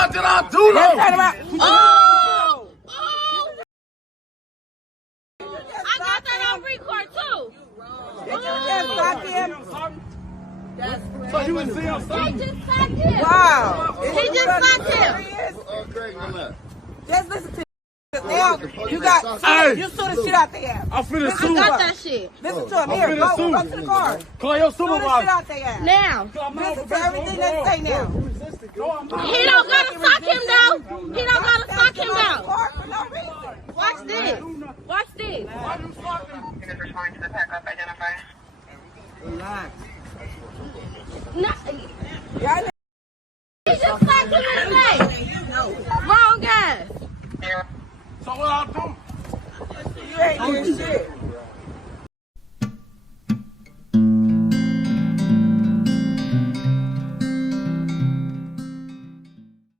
fuck did I do though? Oh! I got that on record too. Did you just fuck him? So you didn't see him? He just fucked him. Wow. He just fucked him. Just listen to now. You got you sue the shit out there. I'm finna I sue. got that shit. Listen to him. Here, go to the car. Call your Sue the shit supervisor. out there. Now. Listen to everything they say now. He don't gotta sock him though. He don't gotta sock him though. For no reason. Watch this. Watch this. Respond to the backup identifier. Relax. Nah, Y'all he just socked him in the face. Wrong guy. So what I do? you ain't doing shit.